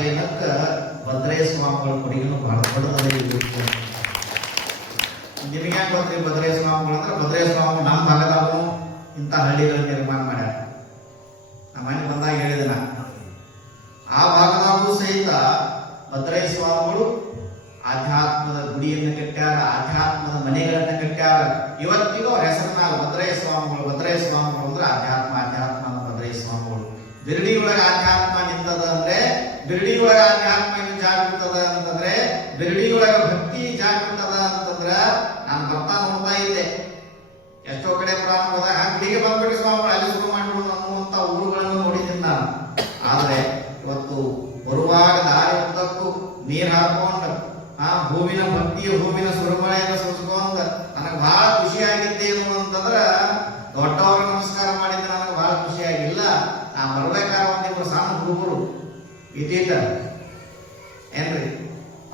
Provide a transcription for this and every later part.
ಕೈನಕ್ಕ ಭದ್ರಯ್ಯ ಸ್ವಾಮಿಗಳ ಕೊಡುಗೆನು ಬಹಳ ದೊಡ್ಡದಲ್ಲ. ನಿಮಗೆ ಯಾಕೆ ಗೊತ್ತಿ ಭದ್ರಯ್ಯ ಸ್ವಾಮಿಗಳು ಅಂದ್ರೆ ಭದ್ರಯ್ಯ ಸ್ವಾಮಿ ನಮ್ಮ ಭಾಗದಾಗೂ ಇಂಥ ಹಳ್ಳಿಗಳ ನಿರ್ಮಾಣ ಮಾಡ್ಯಾರ. ನಮ್ಮ ಮನೆ ಬಂದಾಗ ಹೇಳಿದೆ ನಾ, ಆ ಭಾಗದಾಗೂ ಸಹಿತ ಭದ್ರಯ್ಯ ಸ್ವಾಮಿಗಳು ಆಧ್ಯಾತ್ಮದ ಗುಡಿಯನ್ನು ಕಟ್ಟ್ಯಾರ, ಆಧ್ಯಾತ್ಮದ ಮನೆಗಳನ್ನ ಕಟ್ಟ್ಯಾರ. ಇವತ್ತಿಗೂ ಅವ್ರ ಹೆಸರನ್ನ ಭದ್ರಯ್ಯ ಸ್ವಾಮಿಗಳು. ಭದ್ರಯ್ಯ ಸ್ವಾಮಿಗಳು ಅಂದ್ರೆ ಆಧ್ಯಾತ್ಮ, ಆಧ್ಯಾತ್ಮ ಭದ್ರಯ್ಯ ಸ್ವಾಮಿಗಳು. ಬಿರಡಿ ಒಳಗ ಆಧ್ಯಾತ್ಮ ನಿಂತದ ಅಂದ್ರೆ, ಬಿರಡಿ ಒಳಗ ಆಧ್ಯಾತ್ಮ ಜಾಗೃತದ ಅಂತಂದ್ರೆ, ಬಿರಡಿ ಒಳಗ ಭಕ್ತಿ ಜಾಗೃತದ ಅಂತಂದ್ರ ನಾನು ಬರ್ತಾ ನೋಡ್ತಾ ಇದ್ದೆ. ಎಷ್ಟೋ ಕಡೆ ಪುರಾಣ ಹೋದಾಗ ಗುಡಿಗೆ ಬಂದ್ಬಿಟ್ಟು ಸ್ವಾಮಿಗಳು ಅಲ್ಲಿ ಶುರು ಮಾಡಿಬಿಡು ಅನ್ನುವಂತ ಊರುಗಳನ್ನು ನೋಡಿದ್ದೀನಿ ನಾನು. ಆದ್ರೆ ಇವತ್ತು ಬರುವಾಗ ದಾರಿ ಉದ್ದಕ್ಕೂ ನೀರ್ ಹಾಕೊಂಡು ಹೂವಿನ ಭಕ್ತಿಯ ಹೂವಿನ ಸುರುಮಳೆಯನ್ನು ಸುರಿಸ್ಕೊಂಡ ನನಗೆ ಬಹಳ ಖುಷಿಯಾಗಿದ್ದೇನು ಅಂತಂದ್ರ, ದೊಡ್ಡವರು ನಮಸ್ಕಾರ ಮಾಡಿದ್ರೆ ನನಗೆ ಬಹಳ ಖುಷಿಯಾಗಿಲ್ಲ. ನಾ ಬರ್ಬೇಕಾದ್ರೆ ಒಂದಿಬ್ರು ಸಣ್ಣ ಹುಡುಗರು ಇದ್ದೀಟ ಏನ್ರಿ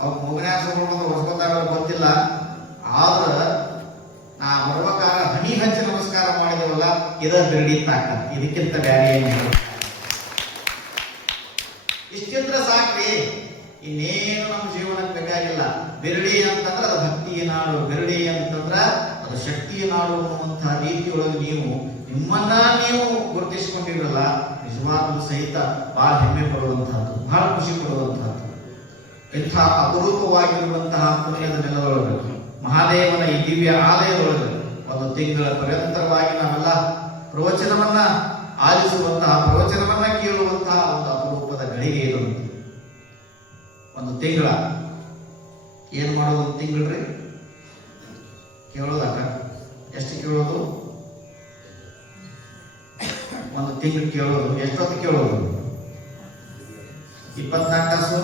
ಅವ್ರ ಮೂಗನ್ಯಾಗ ಸುರುಮಂತ ಹೊಸ್ಕೊತಾರ ಗೊತ್ತಿಲ್ಲ. ಆದ್ರ ನಾ ಬರ್ಬೇಕಾದ್ರೆ ಹನಿ ಹಚ್ಚಿ ನಮಸ್ಕಾರ ಮಾಡಿದವಲ್ಲ, ಇದ ಬಿರಡಿ ತಾಕ, ಇದಕ್ಕಿಂತ ಬ್ಯಾರೆ ಏನು ಇಷ್ಟಿದ್ರ ಸಾಕ್ರಿ, ಇನ್ನೇನು ನಮ್ಮ ಜೀವನಕ್ಕೆ ಬೇಕಾಗಿಲ್ಲ. ಬಿರಡಿ ಅಂತಂದ್ರೆ ಅದು ಭಕ್ತಿಯ ನಾಡು, ಬಿರಡಿ ಅಂತಂದ್ರ ಅದು ಶಕ್ತಿಯ ನಾಡು ಅನ್ನುವಂತಹ ರೀತಿಯೊಳಗೆ ನೀವು ನಿಮ್ಮನ್ನ ನೀವು ಗುರುತಿಸಿಕೊಂಡಿರಲ್ಲ, ನಿಜವಾಗ್ಲೂ ಸಹಿತ ಬಹಳ ಹೆಮ್ಮೆ ಪಡುವಂತಹದ್ದು, ಬಹಳ ಖುಷಿ ಪಡುವಂತಹದ್ದು. ಇಂಥ ಅಪರೂಪವಾಗಿರುವಂತಹ ಪುಣ್ಯದ ನೆಲದೊಳಗೆ, ಮಹಾದೇವನ ಈ ದಿವ್ಯ ಆಲಯದೊಳಗೆ ಒಂದು ತಿಂಗಳ ಪರ್ಯಂತರವಾಗಿ ನಾವೆಲ್ಲ ಪ್ರವಚನವನ್ನ ಆಲಿಸುವಂತಹ, ಪ್ರವಚನವನ್ನ ಕೇಳುವಂತಹ ಒಂದು ಅಪರೂಪದ ಗಳಿಗೆ ಇರುವಂತ ಒಂದು ತಿಂಗಳ. ಏನ್ ಮಾಡೋದು ಒಂದು ತಿಂಗಳ್ರಿ? ಕೇಳೋದಾಗ ಎಷ್ಟು ಕೇಳೋದು? ಒಂದು ತಿಂಗಳು ಕೇಳೋದು. ಎಷ್ಟೊತ್ತು ಕೇಳೋದು? 24 ತಾಸು?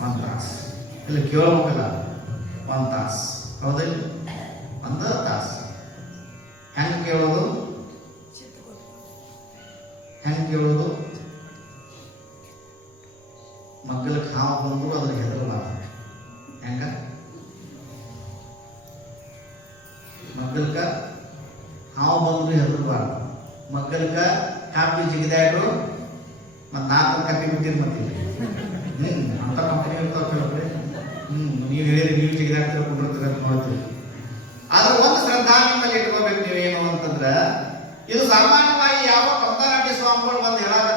1 ತಾಸು. ಇಲ್ಲಿ ಕೇಳೋಬೇಕಲ್ಲ 1 ತಾಸು, ಹೌದಿಲ್ಲ? 1 ತಾಸು. ಹೆಂಗ್ ಕೇಳೋದು? ಹೆಂಗ್ ಕೇಳೋದು? ಮಕ್ಕಳಿಗೆ ಹಾವು ಬಂದ್ರು ಅದ್ರ ಹೆದರಬಾರ್ದು. ಹೆಂಗ? ಮಕ್ಕಳಕ ಹಾವು ಬಂದ್ರು ಹೆದರಬಾರ್ದು. ಮಕ್ಕಳಕ ಕಾಪಿ ಜಿಗಿದಾಡ್ರು ಮತ್ 4 ಕಾಪಿ ಬಿಟ್ಟಿರ್ ಮತ್ತಿಲ್ಲ. ಅಂತ ಕಂಪನಿ ಇರ್ತಾವ ಕೆಲವ್ರಿ. ನೀವು ಹೇಳಿದ್ರೆ ನೀವು ಜಿಗಿದಾಡ್ತೀರ ಕುಂಡಿರ್ತೀರ ಅಂತ ನೋಡ್ತೀವಿ. ಆದ್ರೆ ಒಂದು ಶ್ರದ್ಧಾ ನಿಮ್ಮಲ್ಲಿ ಇಟ್ಕೋಬೇಕು ನೀವೇನು ಅಂತಂದ್ರ, ಇದು ಸಾಮಾನ್ಯವಾಗಿ ಯಾವ ಪಂಥನಾಟ್ಯ ಸ್ವಾಮಿಗಳು ಬಂದು ಹೇಳಕ್